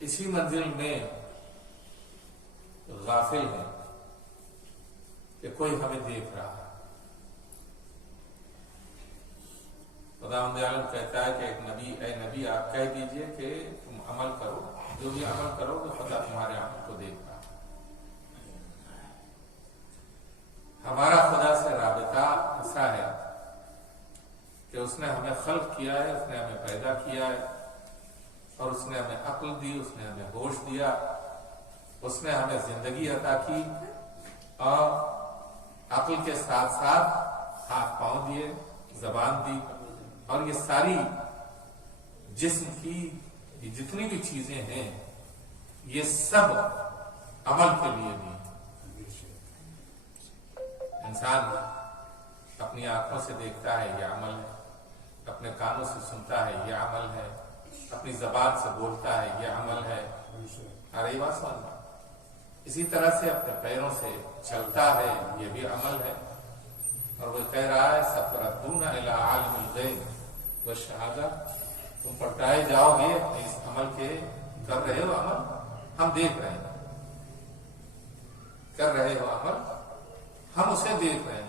اسی منزل میں غافل ہیں کہ کوئی ہمیں دیکھ رہا ہے. خداوند عالم کہتا ہے کہ ایک نبی، اے نبی آپ کہہ دیجئے کہ تم عمل کرو، جو بھی عمل کرو گے خدا تمہارے عمل کو دیکھ رہا ہے. ہمارا خدا سے رابطہ ایسا ہے کہ اس نے ہمیں خلق کیا ہے، اس نے ہمیں پیدا کیا ہے، اور اس نے ہمیں عقل دی، اس نے ہمیں ہوش دیا، اس نے ہمیں زندگی عطا کی، اور عقل کے ساتھ ساتھ ہاتھ پاؤں دیے، زبان دی، اور یہ ساری جسم کی جتنی بھی چیزیں ہیں یہ سب عمل کے لیے بھی. انسان اپنی آنکھوں سے دیکھتا ہے یہ عمل ہے، اپنے کانوں سے سنتا ہے یہ عمل ہے، اپنی زبان سے بولتا ہے یہ عمل ہے. ارے بات سمجھنا. اسی طرح سے اپنے پیروں سے چلتا ہے یہ بھی عمل ہے. اور وہ کہہ رہا ہے سَتُرَدُّونَ إِلَىٰ عَالِمِ الْغَيْبِ وَالشَّهَادَةِ، تم پلٹائے جاؤ گے اپنے اس عمل کے. کر رہے ہو عمل، ہم دیکھ رہے ہیں. کر رہے ہو عمل، ہم اسے دیکھ رہے ہیں.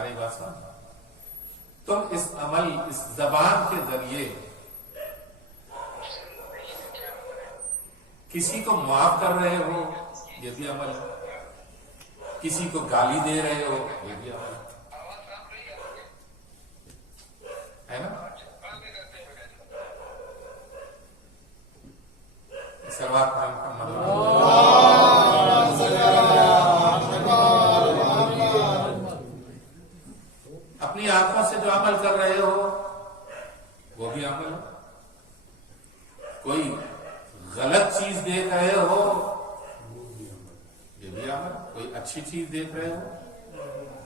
ارے بات سمجھ. تم اس عمل، اس زبان کے ذریعے کسی کو معاف کر رہے ہو یہ بھی عمل ہے، کسی کو گالی دے رہے ہو یہ بھی عمل ہے نا. سلوات محمد. اپنی آنکھوں سے جو عمل کر رہے ہو وہ بھی عمل ہے. کوئی غلط چیز دیکھ رہے ہو یہ بھی عمل. کوئی اچھی چیز دیکھ رہے ہو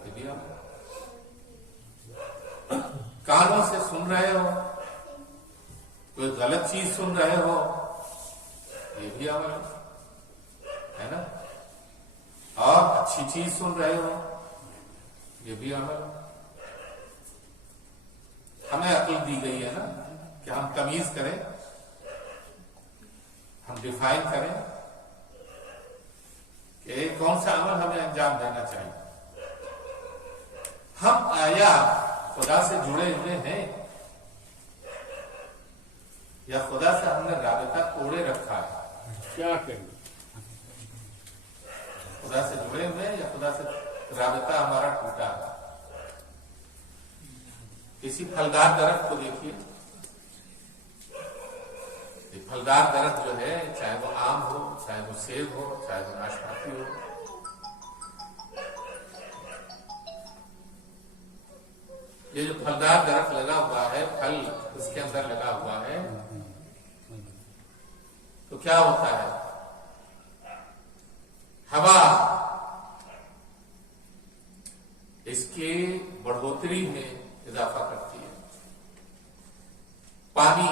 یہ بھی عمل. کانوں سے سن رہے ہو، کوئی غلط چیز سن رہے ہو یہ بھی عمل ہے نا. اور اچھی چیز سن رہے ہو یہ بھی عمل ہے. ہمیں عقل دی گئی ہے نا کہ ہم تمیز کریں، ہم ڈیفائن کریں کہ کون سا عمل ہمیں انجام دینا چاہیے. ہم آیا خدا سے جڑے ہوئے ہیں یا خدا سے ہم نے رابطہ توڑے رکھا ہے؟ کیا کریں؟ خدا سے جڑے ہوئے ہیں یا خدا سے رابطہ ہمارا ٹوٹا ہے؟ کسی پھلدار درخت کو دیکھیے. پھلدار درخت جو ہے، چاہے وہ آم ہو، چاہے وہ سیب ہو، چاہے وہ ناشپاتی ہو، یہ جو پھلدار درخت لگا ہوا ہے، پھل اس کے اندر لگا ہوا ہے، تو کیا ہوتا ہے؟ ہوا اس کی بڑھوتری میں اضافہ کرتی ہے. پانی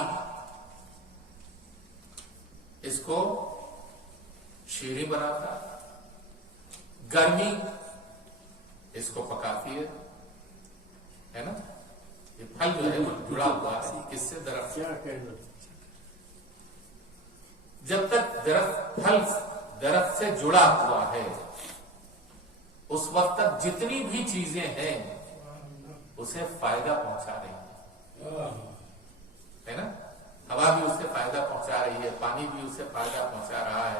اس کو شیریں بناتا ہے. گرمی اس کو پکاتی ہے نا. یہ پھل جو ہے وہ جڑا ہوا ہے کس سے؟ درخت. کیا کہنا؟ جب تک درخت پھل درخت سے جڑا ہوا ہے اس وقت تک جتنی بھی چیزیں ہیں اسے فائدہ پہنچا رہی ہے نا. ہوا بھی اسے فائدہ پہنچا رہی ہے، پانی بھی اسے فائدہ پہنچا رہا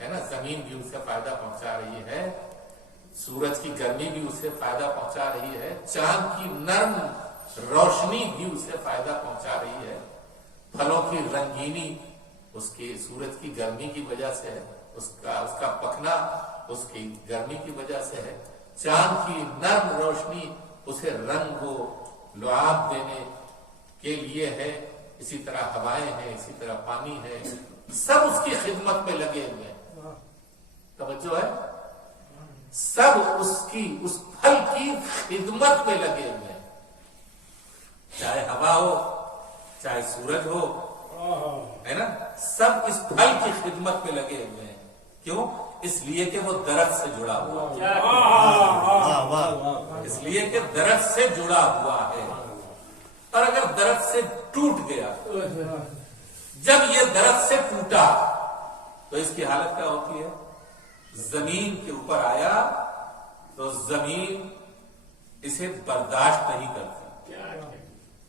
ہے نا. زمین بھی اسے فائدہ پہنچا رہی ہے، سورج کی گرمی بھی اسے فائدہ پہنچا رہی ہے، چاند کی نرم روشنی بھی اسے فائدہ پہنچا رہی ہے. پھلوں کی رنگینی اس کی سورج کی گرمی کی وجہ سے ہے، اس کا پکنا اس کی گرمی کی وجہ سے ہے. چاند کی نرم روشنی اسے رنگ و لعاب دینے کے لیے ہے. اسی طرح ہوائیں ہیں، اسی طرح پانی ہے، سب اس کی خدمت میں لگے ہوئے ہیں. توجہ ہے؟ سب اس پھل کی خدمت میں لگے ہوئے ہیں. چاہے ہوا ہو، چاہے سورج ہو، ہے نا. سب اس پھل کی خدمت میں لگے ہوئے ہیں. کیوں؟ اس لیے کہ وہ درخت سے جڑا ہوا ہے. اس لیے کہ درخت سے جڑا ہوا ہے. اور اگر درخت سے ٹوٹ گیا، جب یہ درخت سے ٹوٹا تو اس کی حالت کیا ہوتی ہے؟ زمین کے اوپر آیا تو زمین اسے برداشت نہیں کرتی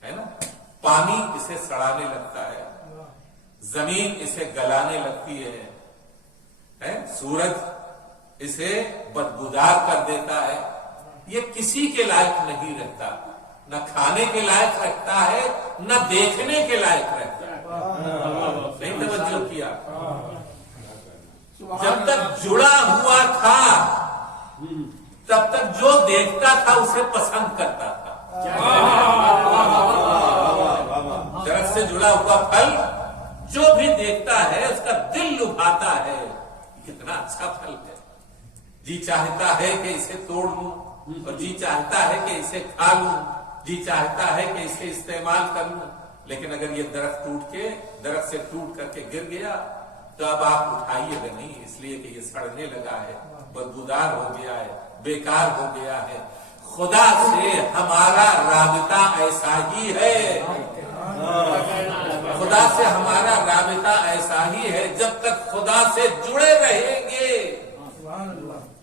ہے نا. پانی اسے سڑانے لگتا ہے، زمین اسے گلانے لگتی ہے، سورج اسے بدبودار کر دیتا ہے. یہ کسی کے لائق نہیں رہتا، نہ کھانے کے لائق رکھتا ہے، نہ دیکھنے کے لائق رہتا ہے. نہیں توجہ کیا؟ جب تک جڑا ہوا تھا تب تک جو دیکھتا تھا اسے پسند کرتا تھا. درخت سے جڑا ہوا پھل جو بھی دیکھتا ہے اس کا دل لبھاتا ہے. کتنا اچھا پھل ہے، جی چاہتا ہے کہ اسے توڑ لوں، اور جی چاہتا ہے کہ اسے کھا لوں، جی چاہتا ہے کہ اسے استعمال کر لوں، لیکن اگر یہ درخت سے ٹوٹ کر کے گر گیا تو اب آپ اٹھائیے گا نہیں، اس لیے کہ یہ سڑنے لگا ہے، بدبودار ہو گیا ہے، بیکار ہو گیا ہے۔ خدا سے ہمارا رابطہ ایسا ہی ہے، خدا سے ہمارا رابطہ ایسا ہی ہے، جب تک خدا سے جڑے رہیں گے،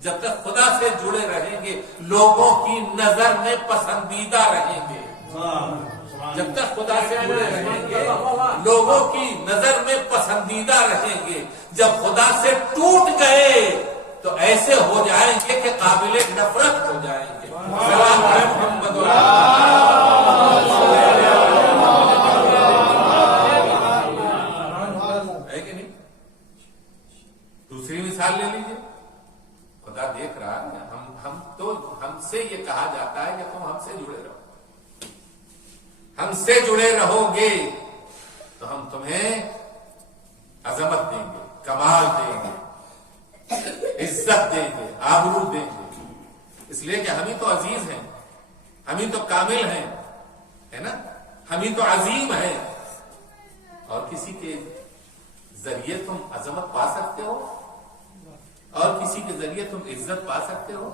جب تک خدا سے جڑے رہیں گے لوگوں کی نظر میں پسندیدہ رہیں گے، جب تک خدا سے جڑے رہیں گے لوگوں کی نظر میں پسندیدہ رہیں گے۔ جب خدا سے ٹوٹ گئے تو ایسے ہو جائیں گے کہ قابل نفرت ہو جائیں گے۔ سلام محمد ہے کہ نہیں؟ دوسری مثال لے لیجیے، خدا دیکھ رہا ہے، ہم سے یہ کہا جاتا ہے کہ تم ہم سے جڑے رہو، ہم سے جڑے رہو گے تو ہم تمہیں عظمت دیں گے، کمال دیں گے، عزت دیں گے، آبرو دیں گے، اس لیے کہ ہم ہی تو عزیز ہیں، ہم ہی تو کامل ہیں، ہے نا، ہم ہی تو عظیم ہیں۔ اور کسی کے ذریعے تم عظمت پا سکتے ہو اور کسی کے ذریعے تم عزت پا سکتے ہو؟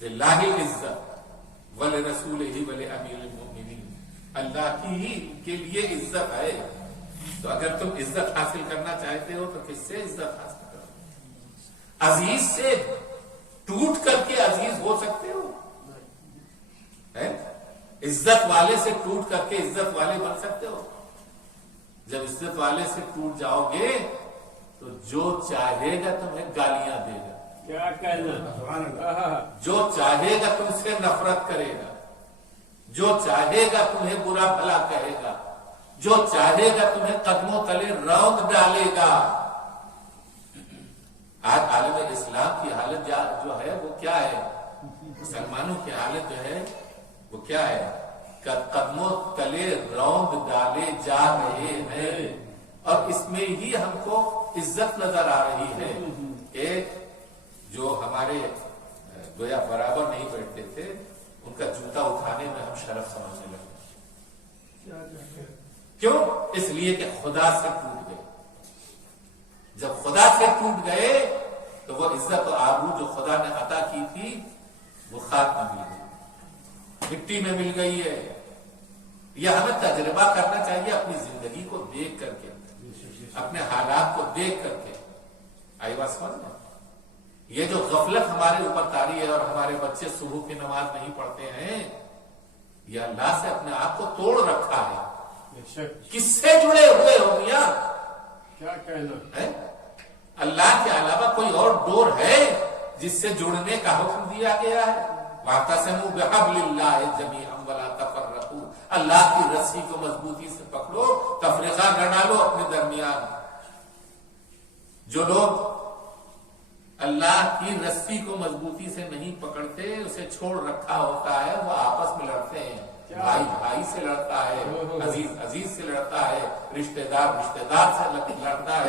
للہ العزت ولرسولہ ولامیر المؤمنین، اللہ کی ہی کے لیے عزت ہے، تو اگر تم عزت حاصل کرنا چاہتے ہو تو کس سے عزت حاصل کرو؟ عزیز سے ٹوٹ کر کے عزیز ہو سکتے ہو؟ عزت والے سے ٹوٹ کر کے عزت والے بن سکتے ہو؟ جب عزت والے سے ٹوٹ جاؤ گے تو جو چاہے گا تمہیں گالیاں دے گا، کیا کہنا، جو چاہے گا تم سے نفرت کرے گا، جو چاہے گا تمہیں برا بھلا کہے گا، جو چاہے گا تمہیں قدموں تلے روند ڈالے گا۔ آج عالم اسلام کی حالت جو ہے وہ کیا ہے؟ مسلمانوں کی حالت جو ہے وہ کیا ہے؟ قدموں تلے روند ڈالے جا رہے ہیں، اور اس میں ہی ہم کو عزت نظر آ رہی ہے کہ جو ہمارے گویا برابر نہیں بیٹھتے تھے ان کا جوتا اٹھانے میں ہم شرف سمجھنے لگے۔ کیوں؟ اس لیے کہ خدا سے ٹوٹ گئے۔ جب خدا سے ٹوٹ گئے تو وہ عزت و آبرو جو خدا نے عطا کی تھی وہ خاک میں مل گئی، مٹی میں مل گئی ہے۔ یہ ہمیں تجربہ کرنا چاہیے اپنی زندگی کو دیکھ کر کے، اپنے حالات کو دیکھ کر کے۔ آئی بات سمجھ میں؟ یہ جو غفلت ہمارے اوپر طاری ہے اور ہمارے بچے صبح کی نماز نہیں پڑھتے ہیں، یہ اللہ سے اپنے آپ کو توڑ رکھا ہے۔ کس سے جڑے ہوئے ہو میاں؟ کیا کہنا، اللہ کے علاوہ کوئی اور ڈور ہے جس سے جڑنے کا حکم دیا گیا ہے؟ واعتصموا بحبل اللہ جمیعا ولا تفرقوا، اللہ کی رسی کو مضبوطی سے پکڑو، تفریقہ نہ ڈالو اپنے درمیان۔ جو لوگ اللہ کی رسی کو مضبوطی سے نہیں پکڑتے، اسے چھوڑ رکھا ہوتا ہے، وہ آپس میں لڑتے ہیں، بھائی بھائی سے لڑتا ہے، عزیز عزیز سے لڑتا ہے، رشتہ دار سے لڑتا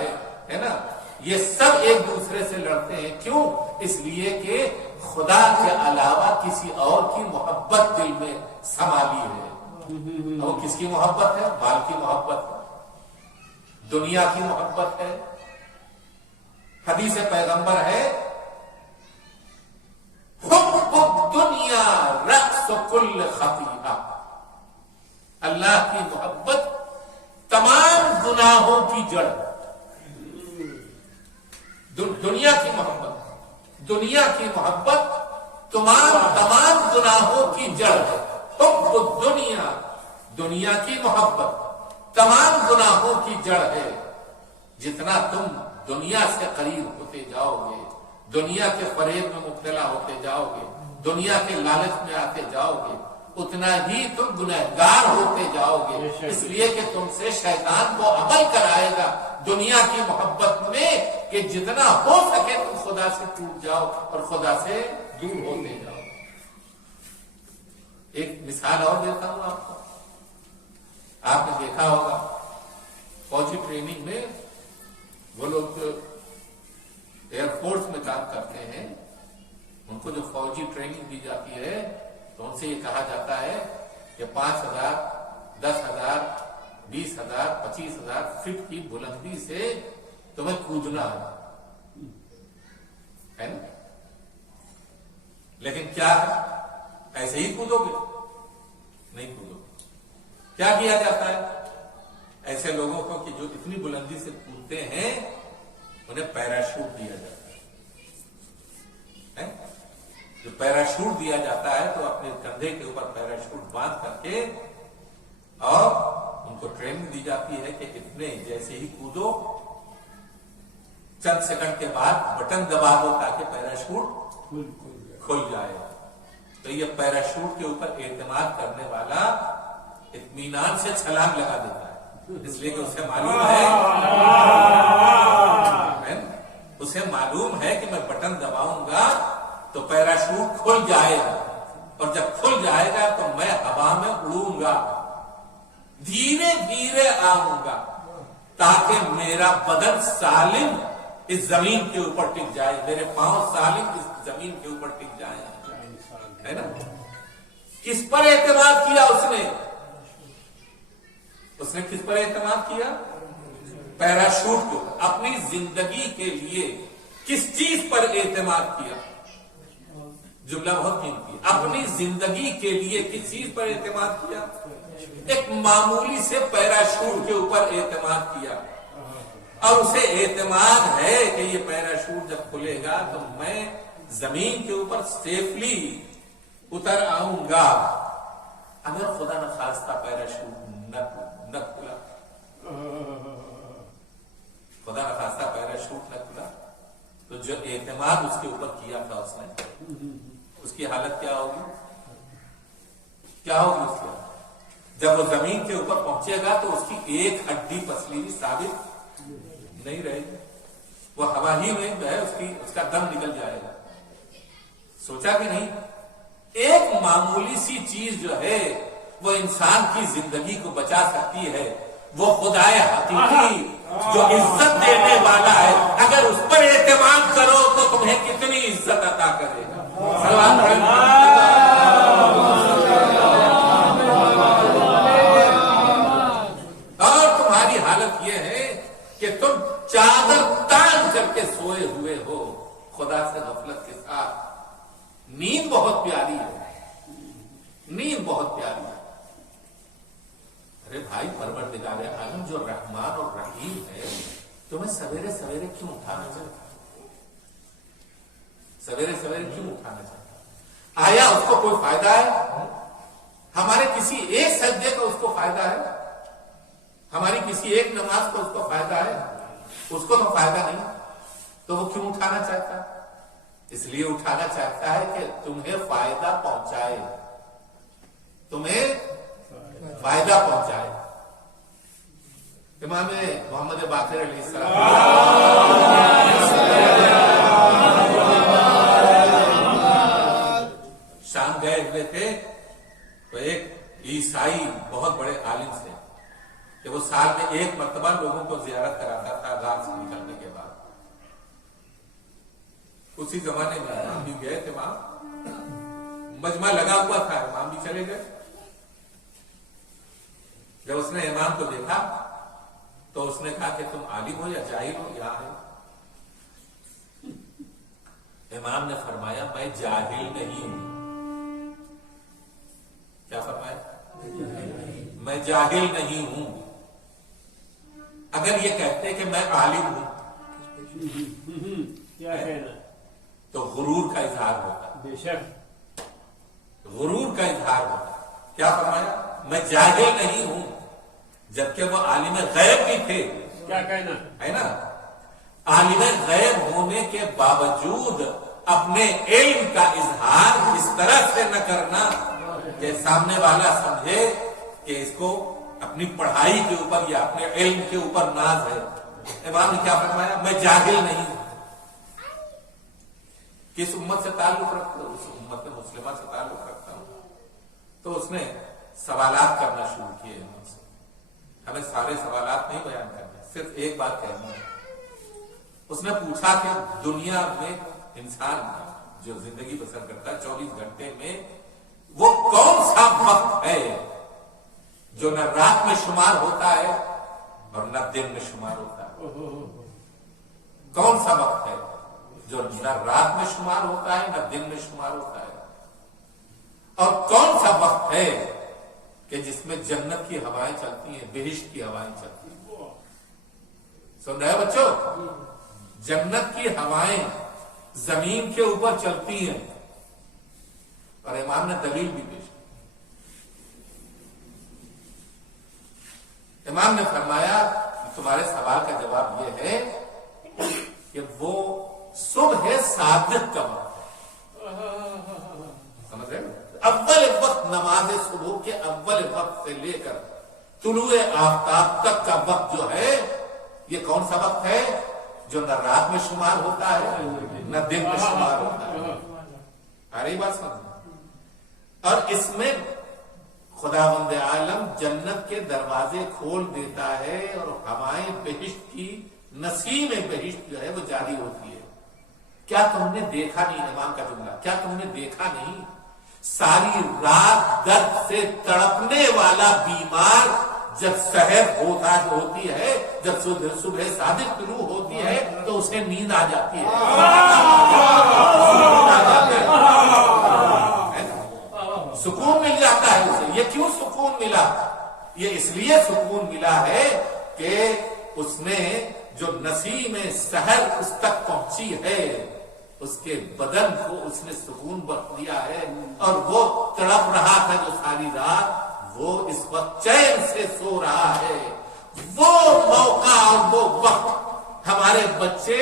ہے نا، یہ سب ایک دوسرے سے لڑتے ہیں۔ کیوں؟ اس لیے کہ خدا کے علاوہ کسی اور کی محبت دل میں سمالی ہے۔ وہ کس کی محبت ہے؟ مال کی محبت ہے، دنیا کی محبت ہے۔ حدیث پیغمبر ہے، حب الدنیا رأس کل خطیئہ، اللہ کی محبت تمام گناہوں کی جڑ۔ دنیا کی محبت تمام گناہوں کی جڑ ہے۔ حب الدنیا، دنیا کی محبت تمام گناہوں کی جڑ ہے۔ جتنا تم دنیا سے قریب ہوتے جاؤ گے، دنیا کے فریب میں مبتلا ہوتے جاؤ گے، دنیا کے لالچ میں آتے جاؤ گے، اتنا ہی تم گنہگار ہوتے جاؤ گے، اس لیے کہ تم سے شیطان کو عمل کرائے گا دنیا کی محبت میں کہ جتنا ہو سکے تم خدا سے ٹوٹ جاؤ اور خدا سے دور ہوتے جاؤ۔ ایک مثال اور دیتا ہوں آپ کو، آپ نے دیکھا ہوگا فوجی ٹریننگ میں وہ لوگ جو ایئر فورس میں کام کرتے ہیں ان کو جو فوجی ٹریننگ دی جاتی ہے تو ان سے یہ کہا جاتا ہے کہ 5,000 10,000 20,000 25,000 فٹ کی بلندی سے تمہیں کودنا ہے نا؟ لیکن کیا ایسے ہی کودو گے؟ نہیں کودو گے. کیا کیا جاتا ہے ایسے لوگوں کو کہ جو اتنی بلندی سے کودتے ہیں انہیں پیراشوٹ دیا جاتا ہے. جو پیراشوٹ دیا جاتا ہے تو اپنے کندھے کے اوپر پیراشوٹ باندھ کر کے اور ان کو ٹریننگ دی جاتی ہے کہ اتنے جیسے ہی کودو چند سیکنڈ کے بعد بٹن دبا دو تاکہ پیراشوٹ کھل جائے. تو یہ پیراشوٹ کے اوپر اعتماد کرنے والا اطمینان سے چھلانگ لگا دیتا ہے اس لیے کہ اسے معلوم ہے کہ میں بٹن دباؤں گا تو پیراشوٹ کھل جائے گا اور جب کھل جائے گا تو میں ہوا میں اڑوں گا دھیرے دھیرے آؤں گا تاکہ میرا بدن سالم اس زمین کے اوپر ٹک جائے میرے پاؤں سالم اس زمین کے اوپر ٹک جائے ہے نا. کس پر اعتماد کیا اس نے کس پر اعتماد کیا پیراشوٹ کو. اپنی زندگی کے لیے کس چیز پر اعتماد کیا جملہ بہت قیمتی ہے. اپنی زندگی کے لیے کس چیز پر اعتماد کیا ایک معمولی سے پیراشوٹ کے اوپر اعتماد کیا اور اسے اعتماد ہے کہ یہ پیراشوٹ جب کھلے گا تو میں زمین کے اوپر سیفلی اتر آؤں گا. اگر خدا نہ خواستہ پیراشوٹ نہ کھلا خدا نہ خواستہ پیراشوٹ نہ کھلا تو جو اعتماد اس کے اوپر کیا تھا اس نے اس کی حالت کیا ہوگی اس کی جب وہ زمین کے اوپر پہنچے گا تو اس کی ایک ہڈی پسلی بھی ثابت نہیں رہے گی. وہ ہوا ہی میں جو ہے اس کا دم نکل جائے گا. سوچا کہ نہیں ایک معمولی سی چیز جو ہے وہ انسان کی زندگی کو بچا سکتی ہے. وہ خدائے حقیقی جو عزت دینے والا ہے اگر اس پر اعتماد کرو تو تمہیں کتنی عزت عطا کرے گا. اور تمہاری حالت یہ ہے کہ تم چادر تان کر کے سوئے ہوئے ہو خدا سے غفلت کے ساتھ. نیند بہت پیاری ہے ارے بھائی پروردگار عالم جو رحمان اور رحیم ہے تمہیں سویرے سویرے کیوں اٹھانا چاہتا آیا اس کو کوئی فائدہ ہے ہمارے کسی ایک سجدے کا اس کو فائدہ ہے ہماری کسی ایک نماز کو اس کو فائدہ ہے اس کو تو فائدہ نہیں تو وہ کیوں اٹھانا چاہتا ہے اس لیے اٹھانا چاہتا ہے کہ تمہیں فائدہ پہنچائے امام محمد باقر علیہ السلام شام گئے ہوئے تھے تو ایک عیسائی بہت بڑے عالم سے کہ وہ سال میں ایک مرتبہ لوگوں کو زیارت کراتا تھا غار سے نکلنے کے بعد. اسی زمانے میں امام بھی گئے تھے وہاں مجمع لگا ہوا تھا امام بھی چلے گئے. جب اس نے امام کو دیکھا تو اس نے کہا کہ تم عالم ہو یا جاہل ہو یا ہے. امام نے فرمایا میں جاہل نہیں ہوں. کیا فرمایا میں جاہل نہیں ہوں. اگر یہ کہتے کہ میں عالم ہوں تو غرور کا اظہار ہوتا بے شک غرور کا اظہار ہوتا. کیا فرمایا میں جاہل نہیں ہوں جبکہ وہ عالم غیب بھی تھے. کیا کہنا ہے نا عالم غیب ہونے کے باوجود اپنے علم کا اظہار اس طرح سے نہ کرنا کہ سامنے والا سمجھے کہ اس کو اپنی پڑھائی کے اوپر یا اپنے علم کے اوپر ناز ہے. امام نے کیا فرمایا میں جاہل نہیں ہوں. کس امت سے تعلق رکھتا ہوں اس امت مسلمہ سے تعلق رکھتا ہوں. تو اس نے سوالات کرنا شروع کیے ہم سے. ہمیں سارے سوالات نہیں بیان کرنے صرف ایک بات کہنا ہے. اس نے پوچھا کہ دنیا میں انسان جو زندگی بسر کرتا ہے 24 گھنٹے میں، وہ کون سا وقت ہے جو نہ رات میں شمار ہوتا ہے اور نہ دن میں شمار ہوتا ہے؟ کون سا وقت ہے جو نہ رات میں شمار ہوتا ہے نہ دن میں شمار ہوتا ہے؟ اور کون سا وقت ہے کہ جس میں جنت کی ہوائیں چلتی ہیں، بہشت کی ہوائیں چلتی ہیں؟ سن رہے بچوں؟ جنت کی ہوائیں زمین کے اوپر چلتی ہیں، اور امام نے دلیل بھی پیش کی۔ امام نے فرمایا کہ تمہارے سوال کا جواب یہ ہے کہ وہ صبح صادق کا وقت ہے۔ سمجھ رہے ہیں؟ اول وقت نماز صبح کے اول وقت سے لے کر طلوع آفتاب تک کا وقت جو ہے، یہ کون سا وقت ہے جو نہ رات میں شمار ہوتا ہے نہ دن میں شمار ہوتا ہے؟ آ رہی بات سمجھ؟ اور اس میں خداوند عالم جنت کے دروازے کھول دیتا ہے اور ہوائیں بہشت کی، نسیم بہشت جو ہے وہ جاری ہوتی ہے۔ کیا تم نے دیکھا نہیں، امام کا جملہ، کیا تم نے دیکھا نہیں ساری رات درد سے تڑپنے والا بیمار جب سحر ہوتی ہے، جب صبح صادق شروع ہوتی ہے تو اسے نیند آ جاتی ہے، سکون مل جاتا ہے اسے۔ یہ کیوں سکون ملا؟ یہ اس لیے سکون ملا ہے کہ اس نے جو نسیم سحر اس تک پہنچی ہے، اس کے بدن کو اس نے سکون بخش دیا ہے، اور وہ تڑپ رہا تھا جو ساری رات، وہ اس وقت چین سے سو رہا ہے۔ وہ موقع اور وہ وقت ہمارے بچے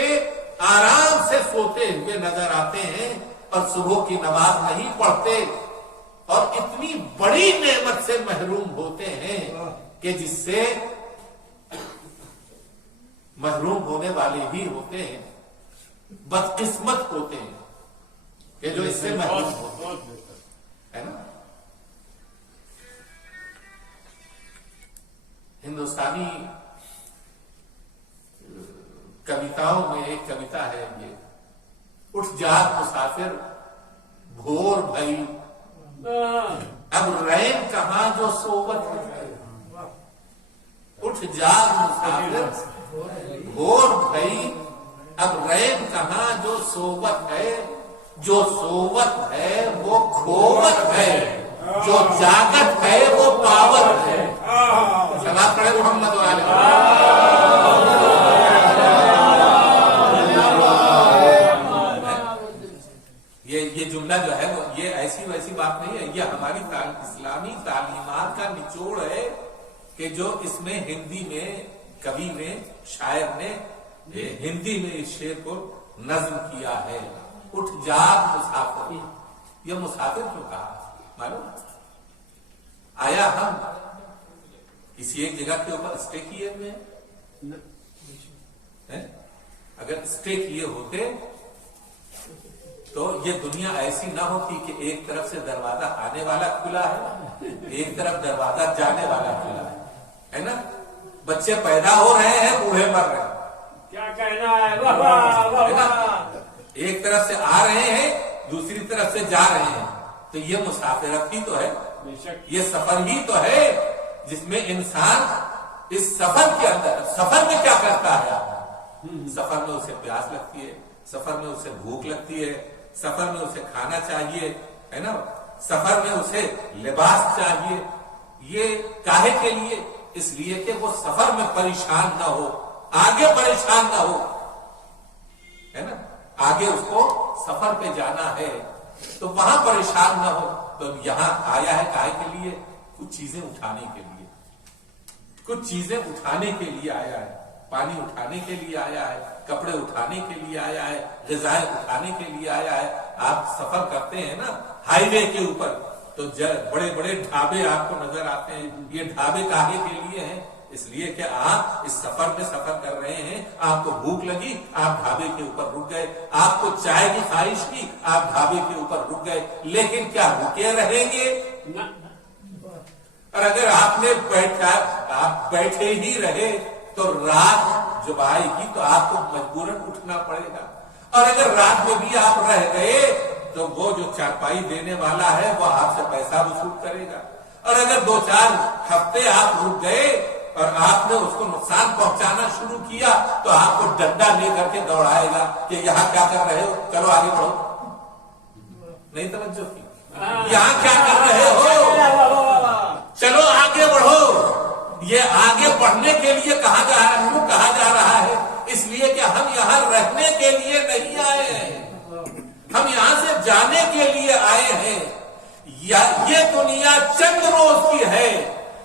آرام سے سوتے ہوئے نظر آتے ہیں اور صبح کی نماز نہیں پڑھتے، اور اتنی بڑی نعمت سے محروم ہوتے ہیں کہ جس سے محروم ہونے والے ہی ہوتے ہیں، بدقسمت ہوتے ہیں کہ جو اس سے محروم ہوتے ہیں، ہے نا؟ ہندوستانی کویتاؤں میں ایک کویتا ہے یہ، اٹھ جاگ مسافر بھور بھئی، اب رین کہاں جو صوبت ہے۔ اٹھ جاگ مسافر بھور بھئی، اب رین کہاں جو صوبت ہے، جو صوبت ہے وہ کھوت ہے، جو جاگت ہے وہ پاوت ہے۔ سلام پڑھے محمد علیہ۔ یہ جملہ جو ہے وہ یہ ایسی ویسی بات نہیں ہے، یہ ہماری اسلامی تعلیمات کا نچوڑ ہے کہ جو اس میں ہندی میں کبھی نے، شاعر نے ہندی میں اس شعر کو نظم کیا ہے۔ اٹھ جاگ مسافر، یہ مسافر کیوں کہا معلوم؟ آیا ہم کسی ایک جگہ کے اوپر اسٹے کیے ہوئے ہیں؟ اگر اسٹے کیے ہوتے تو یہ دنیا ایسی نہ ہوتی کہ ایک طرف سے دروازہ آنے والا کھلا ہے، ایک طرف دروازہ جانے والا کھلا ہے نا؟ بچے پیدا ہو رہے ہیں، بوڑھے مر رہے ہیں، کیا کہنا ہے؟ ایک طرف سے آ رہے ہیں، دوسری طرف سے جا رہے ہیں، تو یہ مسافرت ہی تو ہے، یہ سفر ہی تو ہے جس میں انسان اس سفر کے اندر، سفر میں کیا کرتا ہے؟ سفر میں اسے پیاس لگتی ہے، سفر میں اسے بھوک لگتی ہے، سفر میں اسے کھانا چاہیے، ہے نا؟ سفر میں اسے لباس چاہیے۔ یہ کاہے کے لیے؟ اس لیے کہ وہ سفر میں پریشان نہ ہو، آگے پریشان نہ ہو، ہے نا؟ آگے اس کو سفر پہ جانا ہے تو وہاں پریشان نہ ہو۔ تو یہاں آیا ہے کاہے کے لیے؟ کچھ چیزیں اٹھانے کے لیے، کچھ چیزیں اٹھانے کے لیے آیا ہے، پانی اٹھانے کے لیے آیا ہے، کپڑے اٹھانے کے لیے آیا ہے، غذائیں اٹھانے کے لیے آیا ہے۔ آپ سفر کرتے ہیں نا ہائی وے کے اوپر تو بڑے بڑے ڈھابے آپ کو نظر آتے ہیں، یہ ڈھابے کاہے کے لیے ہیں؟ اس لیے کہ آپ اس سفر میں سفر کر رہے ہیں، آپ کو بھوک لگی، آپ ڈھابے کے اوپر رک گئے، آپ کو چائے کی خواہش کی، آپ ڈھابے کے اوپر رک گئے، لیکن کیا رکے رہیں گے؟ اور اگر آپ نے آپ بیٹھے ہی رہے تو رات جب آئے گی تو آپ کو مجبوراً اٹھنا پڑے گا، اور اگر رات میں بھی آپ رہ گئے تو وہ جو چارپائی دینے والا ہے وہ آپ سے پیسہ وصول کرے گا، اور اگر 2-4 ہفتے آپ رک گئے اور آپ نے اس کو نقصان پہنچانا شروع کیا تو آپ کو ڈنڈا لے کر کے دوڑائے گا کہ یہاں کیا کر رہے ہو، چلو آگے بڑھو. نہیں توجہ کی؟ یہاں کیا کر رہے ہو، چلو آگے بڑھو. یہ آگے بڑھنے کے لیے کہا جا رہا ہے، اس لیے کہ ہم یہاں رہنے کے لیے نہیں آئے ہیں، ہم یہاں سے جانے کے لیے آئے ہیں. یہ دنیا چند روز کی ہے،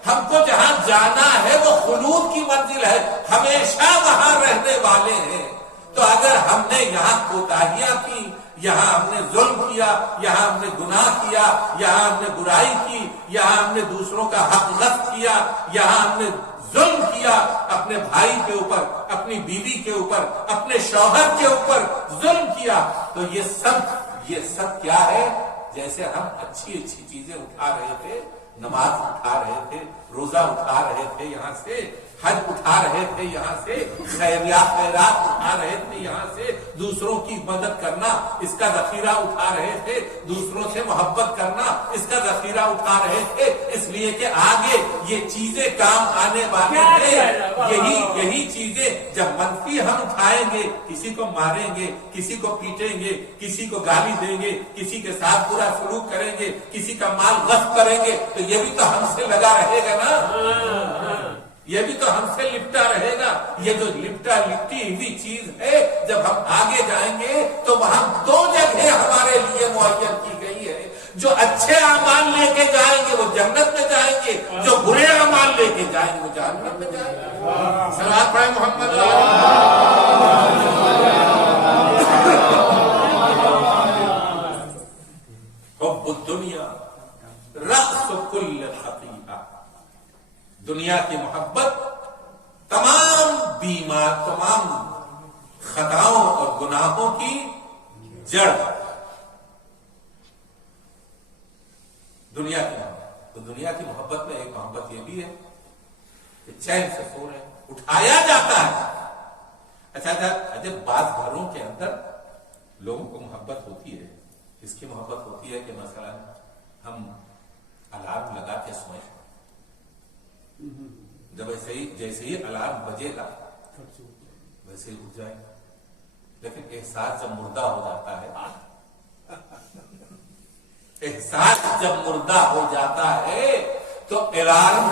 ہم کو جہاں جانا ہے وہ خلود کی منزل ہے، ہمیشہ وہاں رہنے والے ہیں. تو اگر ہم نے یہاں کوتاہیاں کی، یہاں ہم نے ظلم کیا، یہاں ہم نے گناہ کیا، یہاں ہم نے برائی کی، یہاں ہم نے دوسروں کا حق غصب کیا، یہاں ہم نے ظلم کیا، اپنے بھائی کے اوپر، اپنی بیوی کے اوپر، اپنے شوہر کے اوپر ظلم کیا، تو یہ سب کیا ہے؟ جیسے ہم اچھی چیزیں اٹھا رہے تھے، نماز اٹھا رہے تھے، روزہ اٹھا رہے تھے، یہاں سے حج اٹھا رہے تھے، یہاں سے خیرات اٹھا رہے تھے، یہاں سے دوسروں کی مدد کرنا اس کا ذخیرہ اٹھا رہے تھے، دوسروں سے محبت کرنا اس کا ذخیرہ اٹھا رہے تھے، اس لیے کہ آگے یہ چیزیں کام آنے والی ہیں. یہی چیزیں جب منفی ہم اٹھائیں گے، کسی کو ماریں گے، کسی کو پیٹیں گے، کسی کو گالی دیں گے، کسی کے ساتھ برا سلوک کریں گے، کسی کا مال غصب کریں گے، تو یہ بھی تو ہم سے لگا رہے گا نا، یہ بھی تو ہم سے لپٹا رہے گا. یہ جو لپٹی ہوئی چیز ہے، جب ہم آگے جائیں گے تو وہاں 2 جگہیں ہمارے لیے معین کی گئی ہے. جو اچھے اعمال لے کے جائیں گے وہ جنت میں جائیں گے، جو برے اعمال لے کے جائیں گے وہ جہنم میں جائیں گے. صلوات پڑھیں محمد. حب الدنیا رأس کل خطیئہ. دنیا کی محبت تمام خطاؤں اور گناہوں کی جڑ. دنیا کی محبت، تو دنیا کی محبت میں ایک محبت یہ بھی ہے کہ چین سے سو رہے اٹھایا جاتا ہے. اچھا بعض گھروں کے اندر لوگوں کو محبت ہوتی ہے، اس کی محبت ہوتی ہے کہ مثلا ہم الارم لگا کے سوئیں، جب جیسے ہی الارم بجے گا ویسے ہی اٹھ جائیں. لیکن احساس جب مردہ ہو جاتا ہے، احساس جب مردہ ہو جاتا ہے تو الارم،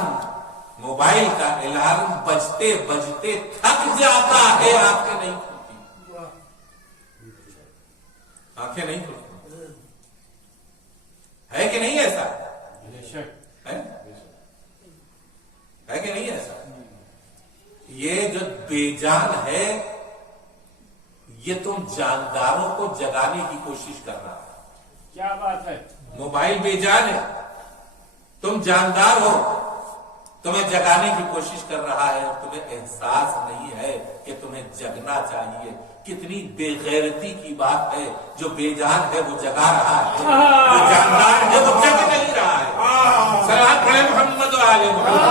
موبائل کا الارم بجتے بجتے تھک جاتا ہے، آنکھیں نہیں کھلتی، آنکھیں نہیں کھلتی. ہے کہ نہیں ایسا؟ ہے کہ نہیں ایسا؟ یہ جو بے جان ہے یہ تم جانداروں کو جگانے کی کوشش کر رہا ہے. کیا بات ہے؟ موبائل بے جان ہے، تم جاندار ہو، تمہیں جگانے کی کوشش کر رہا ہے اور تمہیں احساس نہیں ہے کہ تمہیں جگنا چاہیے. کتنی بے غیرتی کی بات ہے، جو بے جان ہے وہ جگا رہا ہے، جو جاندار ہے وہ جگ نہیں رہا ہے. صلوات پڑھیں محمد و آل محمد.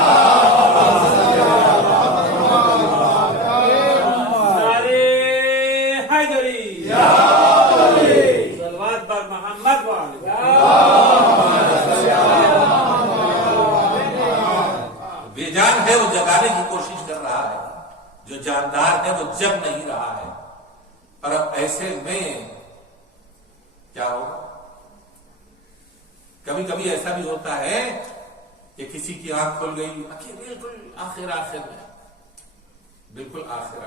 صلوات بر محمد و آل. بے جان ہے وہ جگانے کی کوشش کر رہا ہے، جو جاندار ہے وہ جگ نہیں رہا ہے. اور اب ایسے میں کیا ہوگا؟ کبھی کبھی ایسا بھی ہوتا ہے کہ کسی کی آنکھ کھل گئی بالکل آخر میں، بالکل آخر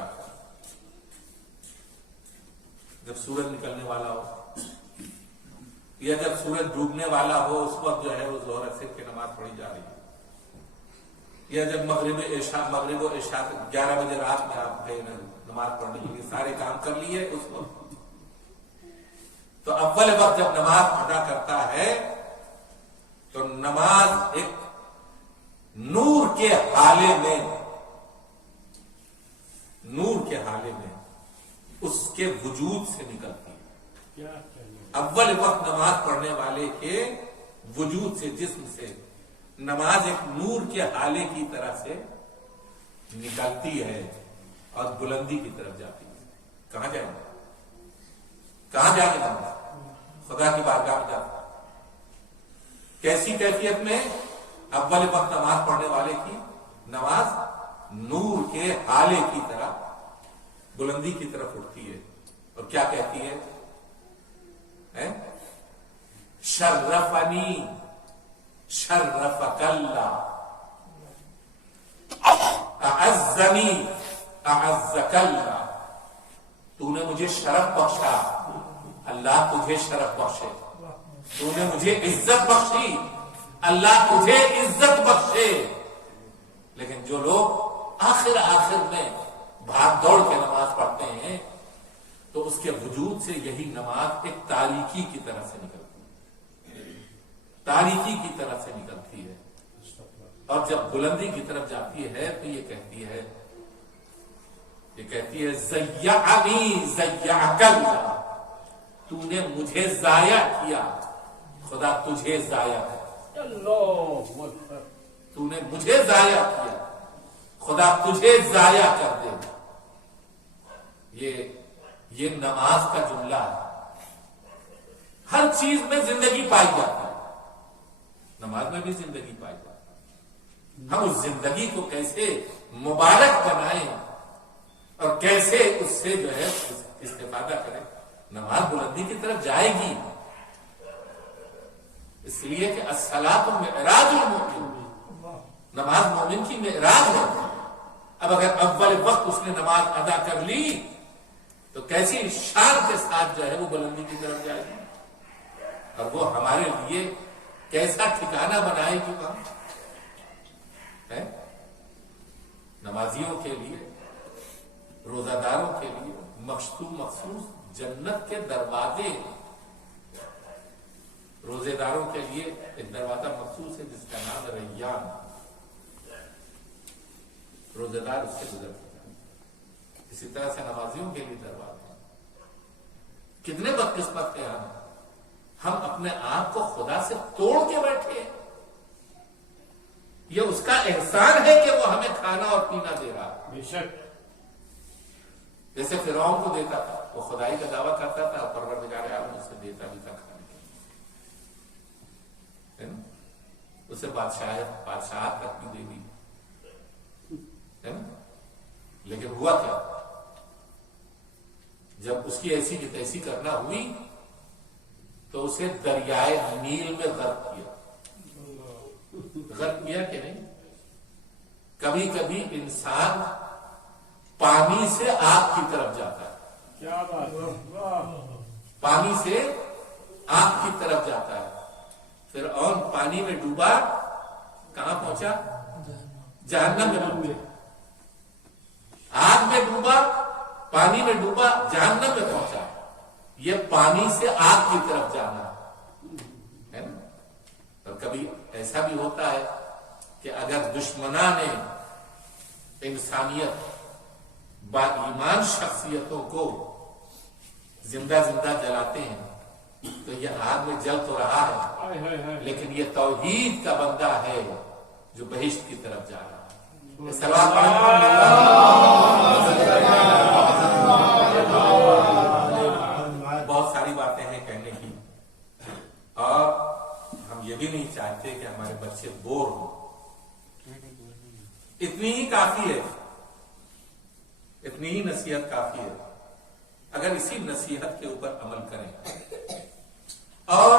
جب سورج نکلنے والا ہو یا جب سورج ڈوبنے والا ہو، اس وقت جو ہے وہ ظہر عصر کی نماز پڑھی جا رہی ہے، یا جب مغرب و عشاء 11 بجے رات میں آپ گئے نماز پڑھنے کے لیے، سارے کام کر لیے اس وقت، تو اول وقت جب نماز ادا کرتا ہے تو نماز ایک نور کے حالے میں اس کے وجود سے نکلتی ہے. اول وقت نماز پڑھنے والے کے وجود سے، جسم سے نماز ایک نور کے حالے کی طرح سے نکلتی ہے اور بلندی کی طرف جاتی ہے. کہاں جائیں گے؟ کہاں جا کے نماز؟ خدا کی بارگاہ میں جاتا ہے۔ کیسی کیفیت میں؟ اول وقت نماز پڑھنے والے کی نماز نور کے ہالے کی طرح بلندی کی طرف اٹھتی ہے، اور کیا کہتی ہے؟ شرفنی شرفک اللہ، اعزنی اعزک اللہ، تو نے مجھے شرف بخشا، اللہ تجھے شرف بخشے، تو نے مجھے عزت بخشی، اللہ تجھے عزت بخشے۔ لیکن جو لوگ آخر میں بھاگ دوڑ کے نماز پڑھتے ہیں تو اس کے وجود سے یہی نماز ایک تاریکی کی طرح سے نکلتی ہے، تاریکی کی طرح سے نکلتی ہے، اور جب بلندی کی طرف جاتی ہے تو یہ کہتی ہے ضیعنی ضیعک اللہ، تو نے مجھے ضائع کیا، خدا تجھے ضائع ہے، اللہ اکبر، تو نے مجھے ضائع کیا، خدا تجھے ضائع کر دے۔ یہ نماز کا جملہ ہے۔ ہر چیز میں زندگی پائی جاتی ہے، نماز میں بھی زندگی پائی جاتی ہے۔ ہم اس زندگی کو کیسے مبارک بنائیں اور کیسے اس سے جو ہے استفادہ کریں۔ نماز بلندی کی طرف جائے گی، اس لیے کہ الصلاۃ معراج المومن، نماز مومن کی معراج ہے۔ اب اگر اول وقت اس نے نماز ادا کر لی تو کیسی شان کے ساتھ جو ہے وہ بلندی کی طرف جائے گی، اور وہ ہمارے لیے کیسا ٹھکانہ بنائے گی وہاں ہے۔ نمازیوں کے لیے، روزہ داروں کے لیے مخصوص جنت کے دروازے، روزے داروں کے لیے ایک دروازہ مخصوص ہے جس کا نام ہے ریان، روزے دار اس سے گزرتے ہیں۔ اسی طرح سے نمازیوں کے لیے دروازے ہیں۔ کتنے بدقسمت ہیں ہم اپنے آپ کو خدا سے توڑ کے بیٹھے ہیں۔ یہ اس کا احسان ہے کہ وہ ہمیں کھانا اور پینا دے رہا ہے، بے شک، جیسے فرعون کو دیتا تھا، وہ خدائی کا دعویٰ کرتا تھا، پروردگار عالم اسے دیتا بھی تھا کھانے کے لیے، اسے بادشاہت تک بھی دے دی، لیکن ہوا کیا؟ جب اس کی ایسی کی تیسی کرنا ہوئی تو اسے دریائے نیل میں غرق کیا کہ نہیں؟ کبھی کبھی انسان پانی سے آگ کی طرف جاتا ہے، کیا بات ہے، پانی سے آگ کی طرف جاتا ہے، فرعون پانی میں ڈوبا، کہاں پہنچا؟ جہنم میں پہنچا، آگ میں ڈوبا، پانی میں ڈوبا، جہنم میں پہنچا۔ یہ پانی سے آگ کی طرف جانا ہے نا؟ اور کبھی ایسا بھی ہوتا ہے کہ اگر دشمنان انسانیت با ایمان شخصیتوں کو زندہ جلاتے ہیں تو یہ آگ میں جل تو رہا ہے، لیکن یہ توحید کا بندہ ہے جو بہشت کی طرف جا رہا ہے۔ بہت ساری باتیں ہیں کہنے کی، اور ہم یہ بھی نہیں چاہتے کہ ہمارے بچے بور ہوں، اتنی ہی کافی ہے، اتنی ہی نصیحت کافی ہے۔ اگر اسی نصیحت کے اوپر عمل کریں اور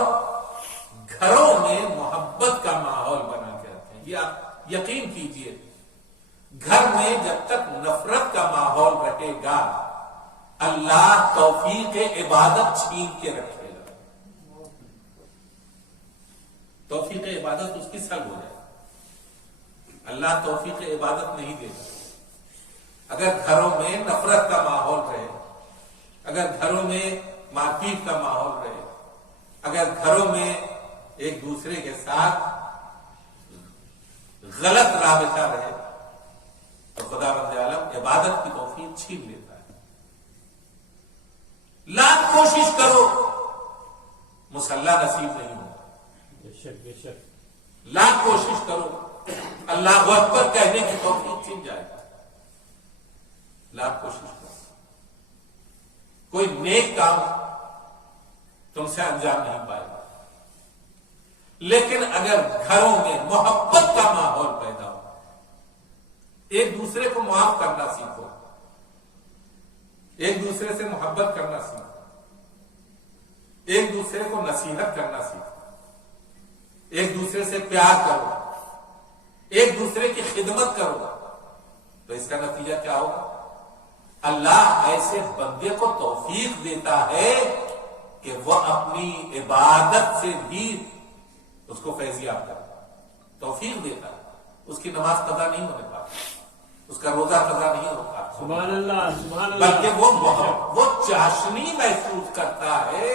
گھروں میں محبت کا ماحول بنا کے رکھیں، یہ آپ یقین کیجئے، گھر میں جب تک نفرت کا ماحول رہے گا اللہ توفیق عبادت چھین کے رکھے گا، توفیق عبادت اس کی سلب ہو جائے، اللہ توفیق عبادت نہیں دے گا۔ اگر گھروں میں نفرت کا ماحول رہے، اگر گھروں میں مار پیٹ کا ماحول رہے، اگر گھروں میں ایک دوسرے کے ساتھ غلط رابطہ رہے تو خدا رب عالم عبادت کی توفیق چھین لیتا ہے۔ لاکھ کوشش کرو مصلی نصیب نہیں ہوگا، بے شک بے شک، لاکھ کوشش کرو اللہ اکبر کہنے کی توفیق چھین جائے گا، لاکھ کوشش کرو۔ کوئی نیک کام تم سے انجام نہیں پائے گا. لیکن اگر گھروں میں محبت کا ماحول پیدا ہو، ایک دوسرے کو معاف کرنا سیکھو، ایک دوسرے سے محبت کرنا سیکھو، ایک دوسرے کو نصیحت کرنا سیکھو، ایک دوسرے سے پیار کرو، ایک دوسرے کی خدمت کرو، تو اس کا نتیجہ کیا ہوگا؟ اللہ ایسے بندے کو توفیق دیتا ہے کہ وہ اپنی عبادت سے بھی اس کو فیضیاب کرتا، توفیق دیتا ہے. اس کی نماز قضا نہیں ہونے پاتی، اس کا روزہ قضا نہیں ہوتا، سبحان اللہ سبحان اللہ. بلکہ وہ چاشنی محسوس کرتا ہے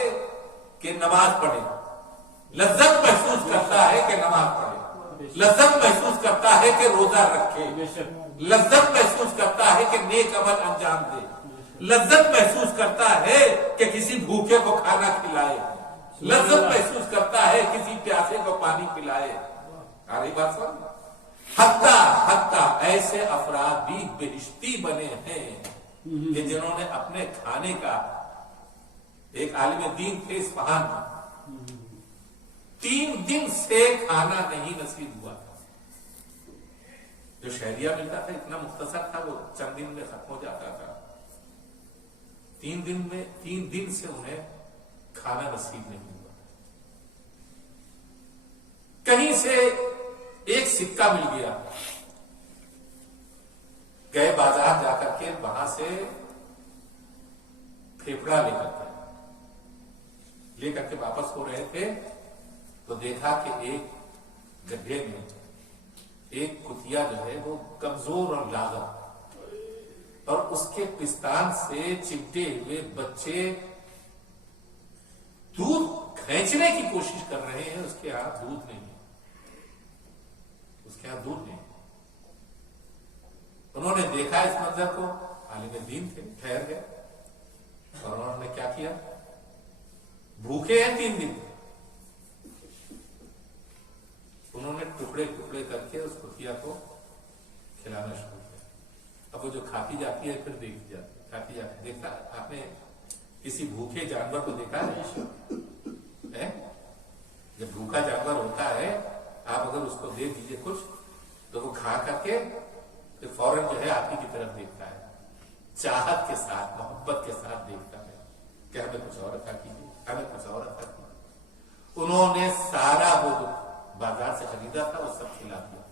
کہ نماز پڑھے، لذت محسوس کرتا ہے کہ نماز پڑھے، لذت محسوس کرتا ہے کہ روزہ رکھے، بے شک لذت محسوس کرتا ہے کہ نیک عمل انجام دے، لذت محسوس کرتا ہے کہ کسی بھوکے کو کھانا کھلائے، لذت محسوس کرتا ہے کسی پیاسے کو پانی پلائے. آ رہی بات سمجھ؟ حتیٰ ایسے افراد بھی بہشتی بنے ہیں کہ جنہوں نے اپنے کھانے کا، ایک عالم دین تھے اصفہان میں، 3 دن سے کھانا نہیں نصیب ہوا تھا. جو شہریہ ملتا تھا اتنا مختصر تھا، وہ چند دن میں ختم ہو جاتا تھا. 3 دن سے انہیں کھانا نصیب نہیں ہوا. کہیں سے ایک سکہ مل گیا، گئے بازار جا کر کے وہاں سے پھیپڑا لے کر کے واپس ہو رہے تھے تو دیکھا کہ ایک گڈھے میں ایک کتیا جو ہے وہ کمزور اور لاغر، اور اس کے پستان سے چمٹے ہوئے بچے دودھ کھینچنے کی کوشش کر رہے ہیں. اس کے ہاتھ دودھ نہیں، اس کے ہاتھ دودھ نہیں. انہوں نے دیکھا اس منظر کو، عالم دین تھے، ٹھہر گئے اور انہوں نے کیا کیا؟ بھوکے ہیں 3 دن، انہوں نے ٹکڑے کر کے اس کتیا کو کھلانا شروع کیا. اب وہ جو کھاتی جاتی ہے پھر دیکھتی جاتی ہے، کھاتی جاتی ہے. دیکھا آپ نے کسی بھوکے جانور کو دیکھا ہے؟ جب بھوکا جانور ہوتا ہے آپ اگر اس کو دے دیجیے کچھ تو وہ کھا کر کے پھر فوراً جو ہے آپ کی طرف دیکھتا ہے، چاہت کے ساتھ، محبت کے ساتھ دیکھتا ہے کہ ہمیں کچھ اور رکھا کیجیے، ہمیں کچھ اور رکھا کیجیے. انہوں نے سارا وہ بازار سے خریدا تھا وہ سب کھلا دیا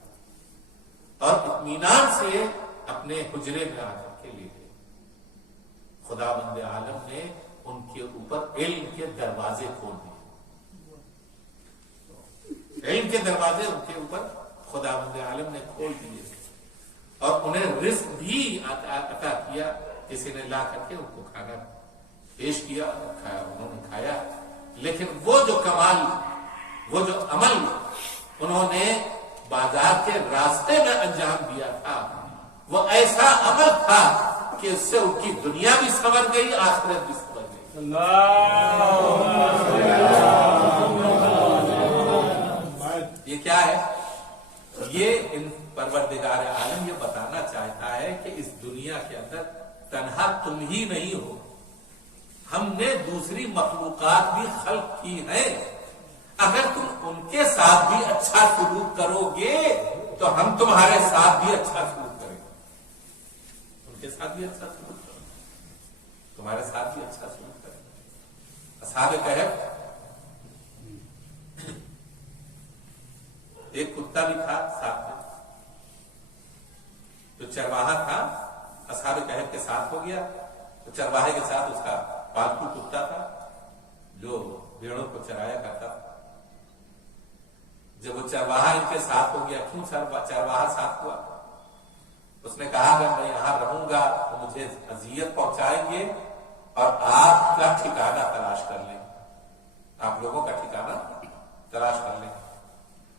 اور اطمینان سے اپنے حجرے میں آ کر کے لے گئے. خدا بند عالم نے ان کے اوپر علم کے دروازے کھول دیے. علم کے دروازے ان کے اوپر خدا بند عالم نے کھول دیے اور انہیں رزق بھی عطا کیا. کسی نے لا کر کے ان کو کھانا پیش کیا، کھایا، انہوں نے کھایا. لیکن وہ جو کمال، وہ جو عمل انہوں نے بازار کے راستے میں انجام دیا تھا، وہ ایسا عمل تھا کہ اس سے ان کی دنیا بھی سنور گئی، آخرت بھی سنور گئی. یہ کیا ہے؟ یہ ان پروردگار عالم یہ بتانا چاہتا ہے کہ اس دنیا کے اندر تنہا تم ہی نہیں ہو، ہم نے دوسری مخلوقات بھی خلق کی ہیں. اگر تم ان کے ساتھ بھی اچھا سلوک کرو گے تو ہم تمہارے ساتھ بھی اچھا سلوک کریں گے. ان کے ساتھ بھی اچھا سلوک کرو، تمہارے ساتھ بھی اچھا سلوک کریں گے. اصحاب کہف ایک کتا بھی تھا ساتھ میں، جو چرواہا تھا اصحاب کہف کے ساتھ ہو گیا. تو چرواہے کے ساتھ اس کا پالتو کتا تھا جو بھیڑوں کو چرایا کرتا تھا. جب وہ چرواہا ان کے ساتھ ہو گیا، کیوں چرواہا ساتھ ہوا؟ اس نے کہا اگر میں یہاں رہوں گا تو مجھے اذیت پہنچائیں گے اور آپ کا ٹھکانہ تلاش کر لیں، آپ لوگوں کا ٹھکانہ تلاش کر لیں،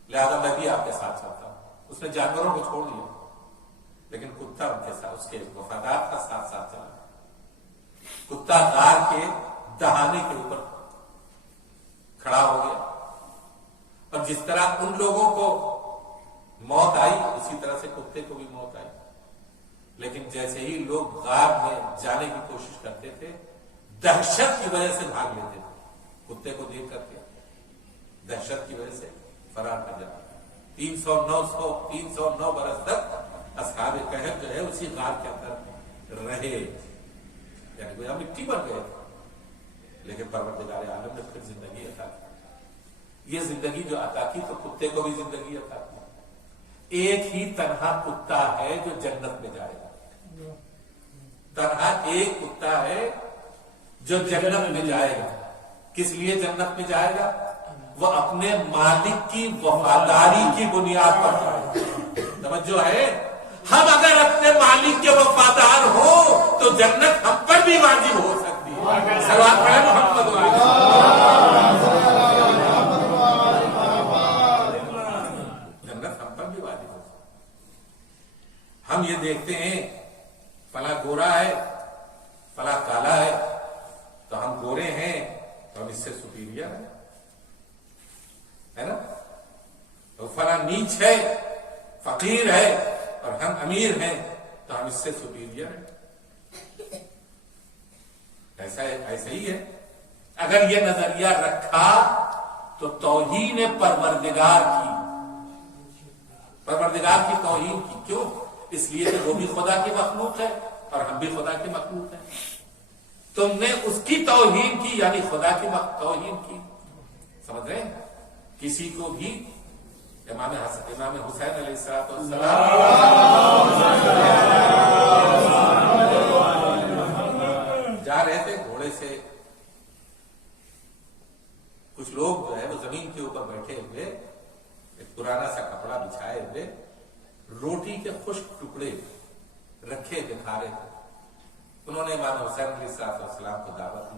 لہذا میں بھی آپ کے ساتھ چلتا ہوں. اس نے جانوروں کو چھوڑ دیا لیکن کتا ان کے ساتھ، اس کے وفادار تھا، ساتھ ساتھ چلا. کتا غار کے دہانے کے اوپر کھڑا ہو گیا اور جس طرح ان لوگوں کو موت آئی اسی طرح سے کتے کو بھی موت آئی. لیکن جیسے ہی لوگ غار میں جانے کی کوشش کرتے تھے دہشت کی وجہ سے بھاگ لیتے تھے. کتے کو دیکھ کر کے دہشت کی وجہ سے فرار کر جاتا ہے۔ 309 برس تک اصحاب کہف جو ہے اسی غار کے اندر رہے، یعنی گویا مٹی بن گئے تھے، لیکن پروردگار عالم نے پھر زندگی عطا کی۔ یہ زندگی جو عطا کی تو کتے کو بھی زندگی عطا کی۔ ایک ہی تنہا کتا ہے جو جنت میں جائے گا، تنہا ایک کتا ہے جو جنت میں جائے گا۔ کس لیے جنت میں جائے گا؟ وہ اپنے مالک کی وفاداری کی بنیاد پر جائے گا۔ توجہ ہے، ہم اگر اپنے مالک کے وفادار ہوں تو جنت ہم پر بھی واجب ہو سکتی ہے۔ صلوات پڑھیں محمد جنت ہم پر بھی واجب ہو سکتی ہے۔ ہم یہ دیکھتے ہیں فلاں گورا ہے، فلاں کالا ہے، تو ہم گورے ہیں تو ہم اس سے سپیریئر ہیں، ہے نا؟ تو فلاں نیچ ہے، فقیر ہے اور ہم امیر ہیں تو ہم اس سے سپیریئر ہیں۔ ایسا ہی ہے۔ اگر یہ نظریہ رکھا تو توہین پروردگار کی توہین کی۔ کیوں؟ اس لیے کہ وہ بھی خدا کی مخلوق ہے اور ہم بھی خدا کی مخلوق ہیں۔ تم نے اس کی توہین کی، یعنی خدا کی توہین کی۔ سمجھ رہے ہیں؟ کسی کو بھی امام حسین علیہ السلام جا رہے تھے گھوڑے سے، کچھ لوگ جو ہے وہ زمین کے اوپر بیٹھے ہوئے، ایک پرانا سا کپڑا بچھائے ہوئے روٹی کے خشک ٹکڑے رکھے دکھا رہے تھے۔ انہوں نے امام حسین علیہ السلام کو دعوت دی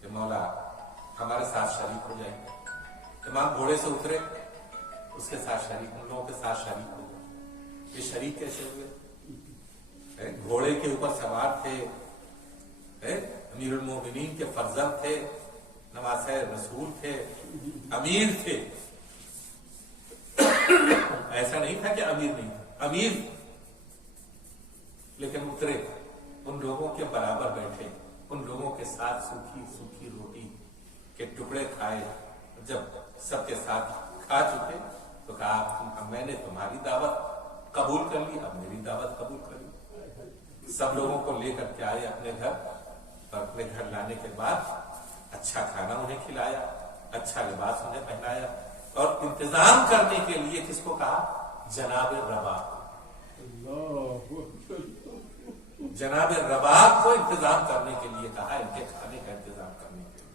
کہ مولا ہمارے ساتھ شریک ہو جائیں۔ امام گھوڑے سے اترے، اس کے ساتھ شریک، ان لوگوں کے ساتھ شریک ہو گئے۔ یہ شریک کیسے ہوئے؟ گھوڑے کے اوپر سوار تھے، امیر المومنین کے فرزند تھے، نواسہ رسول تھے، امیر تھے۔ ایسا نہیں تھا کہ امیر نہیں تھا، امیر، لیکن اترے، ان لوگوں کے برابر بیٹھے، ان لوگوں کے ساتھ سوکھی روٹی کے ٹکڑے کھائے۔ جب سب کے ساتھ کھا چکے تو کہا میں نے تمہاری دعوت قبول کر لی، اب میری دعوت قبول کر لی۔ سب لوگوں کو لے کر کے آئے اپنے گھر، اور اپنے گھر لانے کے بعد اچھا کھانا انہیں کھلایا، اچھا لباس انہیں پہنایا، اور انتظام کرنے کے لیے کس کو کہا؟ جناب رباب، جناب رباب کو انتظام کرنے کے لیے کہا، ان کے کھانے کا انتظام کرنے کے لیے۔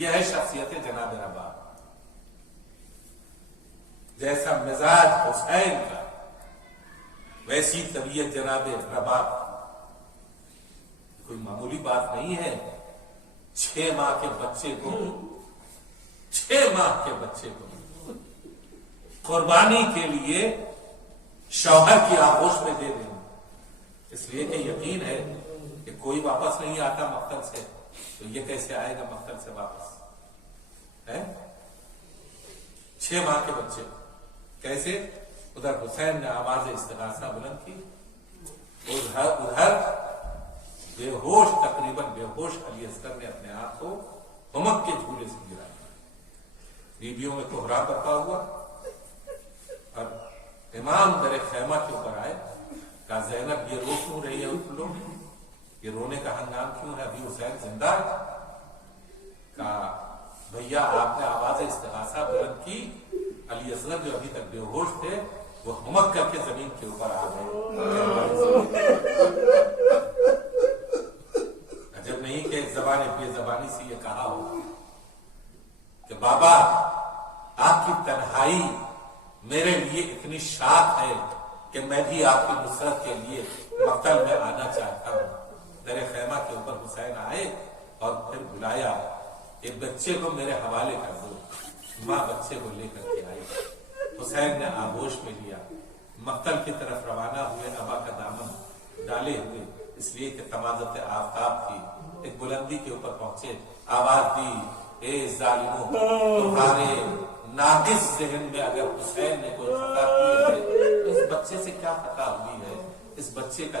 یہ ہے شخصیت جناب رباب۔ جیسا مزاج حسین کا ویسی طبیعت جناب رباب۔ کوئی معمولی بات نہیں ہے 6 ماہ کے بچے کو قربانی کے لیے شوہر کی آغوش میں دے دیں، اس لیے کہ یقین ہے کہ کوئی واپس نہیں آتا مقتل سے، تو یہ کیسے آئے گا مقتل سے واپس؟ 6 ماہ کے بچے کیسے؟ ادھر حسین نے آواز استغاثہ بلند کی، ادھر بے ہوش، تقریباً بے ہوش علی اصغر نے اپنے آپ کو ہمک کے جھولے سے گرایا۔ بیویوں میں کوہرام برپا ہوا اور امام در خیمہ کے اوپر آئے، کہا زینب یہ رو کیوں رہی ہے؟ اٹھ لو، یہ رونے کا ہنگام کیوں ہے؟ ابھی حسین زندہ ہے۔ کہا بھیا آپ نے آواز استغاثہ بلند کی، علی اصغر جو ابھی تک بے ہوش تھے وہ ہمک کر کے زمین کے اوپر آ گئے۔ عجب نہیں کہ زبان بے زبانی سے یہ کہا ہو کہ بابا آپ کی تنہائی میرے لیے اتنی شاق ہے کہ میں بھی آپ کی نصرت کے لیے مقتل میں آنا چاہتا ہوں۔ در خیمہ کے اوپر حسین آئے اور پھر بلایا کہ بچے کو میرے حوالے کر دو۔ ماں بچے کو لے کر کے آئی، حسین نے آغوش میں لیا، مقتل کی طرف روانہ ہوئے، ابا کا دامن ڈالے ہوئے، اس لیے کہ تمازت آفتاب تھی، ایک بلندی کے اوپر پہنچے، آواز دی اے ظالموں، تمہارے ناقص ذہن میں اگر حسین نے کوئی خطا کی ہے تو اس بچے سے کیا خطا ہوئی ہے؟ اس بچے کا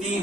3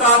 7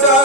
4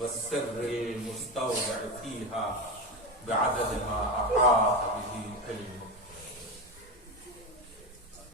والسر المستودع فيها بعدد ما أحاط به علم